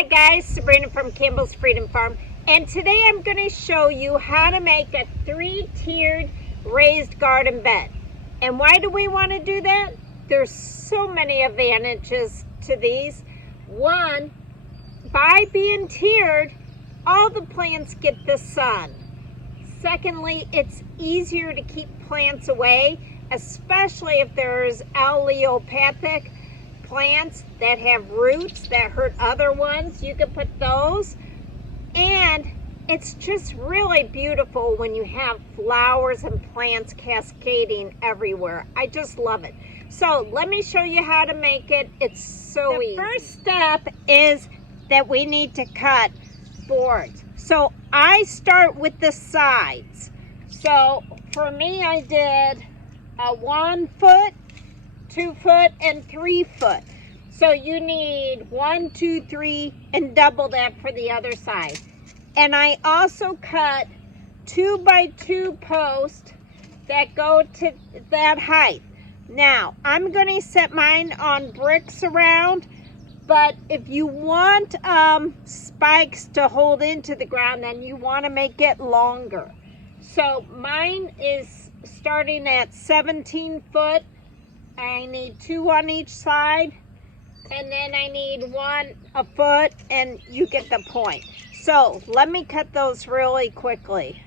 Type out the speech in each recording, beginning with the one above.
Hi guys, Sabrina from Campbell's Freedom Farm, and today I'm going to show you how to make a 3-tiered raised garden bed. And why do we want to do that? There's so many advantages to these. One, by being tiered, all the plants get the sun. Secondly, it's easier to keep plants away, especially if there's allopathic plants that have roots that hurt other ones. You can put those, and it's just really beautiful when you have flowers and plants cascading everywhere. I just love it. So let me show you how to make it. It's so easy. The first step is that we need to cut boards. So I start with the sides. So for me, I did a 1 foot, 2 foot, and 3 foot. So you need 1, 2, 3, and double that for the other side. And I also cut 2x2 posts that go to that height. Now I'm going to set mine on bricks around, but if you want spikes to hold into the ground, then you want to make it longer. So mine is starting at 17 foot. I need 2 on each side, and then I need 1 a foot, and you get the point. So let me cut those really quickly.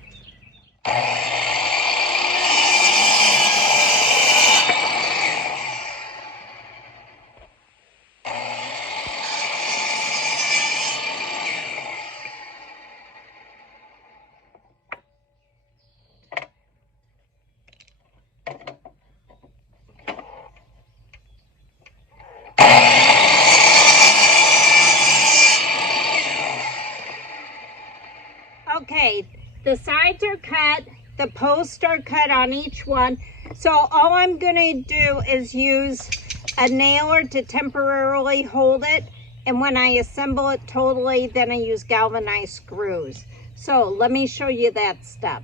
Okay, the sides are cut, the posts are cut on each one. So all I'm going to do is use a nailer to temporarily hold it. And when I assemble it totally, then I use galvanized screws. So let me show you that step.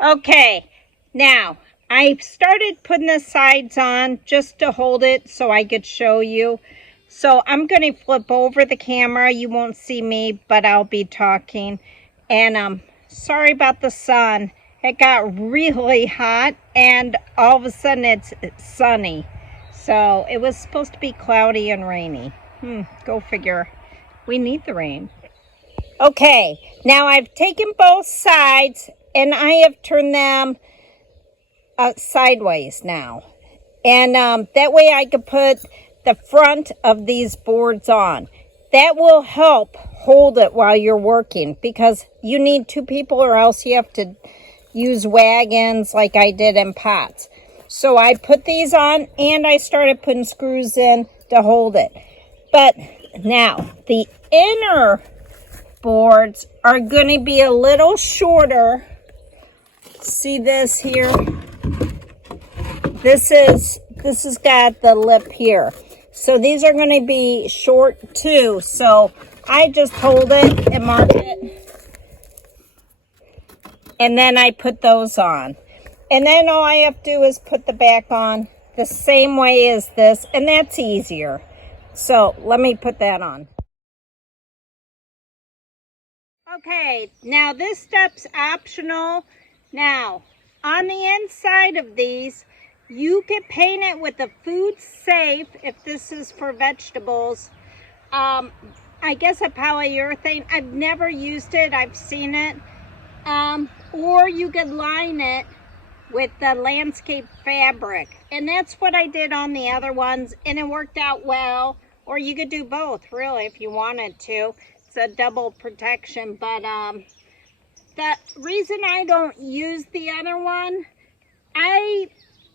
Okay, now I started putting the sides on just to hold it so I could show you. So I'm going to flip over the camera. You won't see me, but I'll be talking. And sorry about the sun. It got really hot, and all of a sudden it's sunny. So it was supposed to be cloudy and rainy. Go figure. We need the rain. Okay, now I've taken both sides and I have turned them sideways now. And that way I could put the front of these boards on. That will help hold it while you're working, because you need 2 people or else you have to use wagons like I did in pots. So I put these on and I started putting screws in to hold it. But now the inner boards are going to be a little shorter. See this here? This has got the lip here. So these are going to be short too. So I just hold it and mark it. And then I put those on. And then all I have to do is put the back on the same way as this. And that's easier. So let me put that on. Okay, now this step's optional. Now, on the inside of these, you can paint it with a food safe, if this is for vegetables. I guess a polyurethane. I've never used it. I've seen it. Or you could line it with the landscape fabric. And that's what I did on the other ones, and it worked out well. Or you could do both, really, if you wanted to. It's a double protection, but the reason I don't use the other one,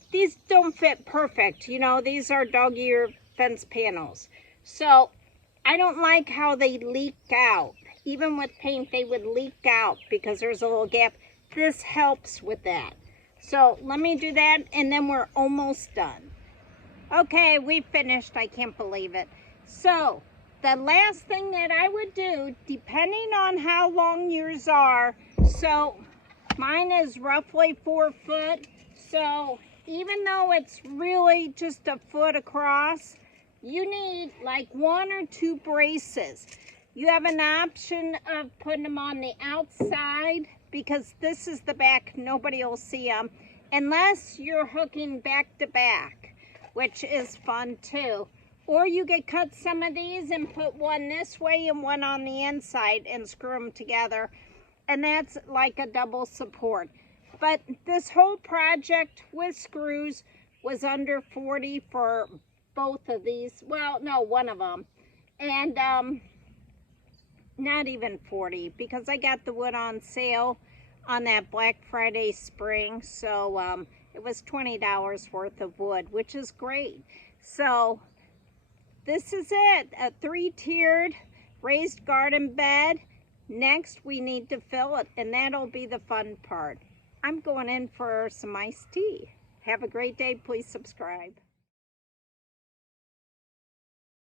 these don't fit perfect. You know, these are dog ear fence panels. So I don't like how they leak out. Even with paint, they would leak out because there's a little gap. This helps with that. So let me do that, and then we're almost done. Okay, we finished. I can't believe it. So the last thing that I would do, depending on how long yours are, so mine is roughly 4 foot, so even though it's really just a foot across, you need like 1 or 2 braces. You have an option of putting them on the outside because this is the back, nobody will see them, unless you're hooking back to back, which is fun too. Or you could cut some of these and put one this way and one on the inside and screw them together. And that's like a double support. But this whole project with screws was under 40 for both of these. Well, no, one of them. And not even 40 because I got the wood on sale on that Black Friday spring. So it was $20 worth of wood, which is great. So this is it, a 3-tiered raised garden bed. Next, we need to fill it, and that'll be the fun part. I'm going in for some iced tea. Have a great day. Please subscribe.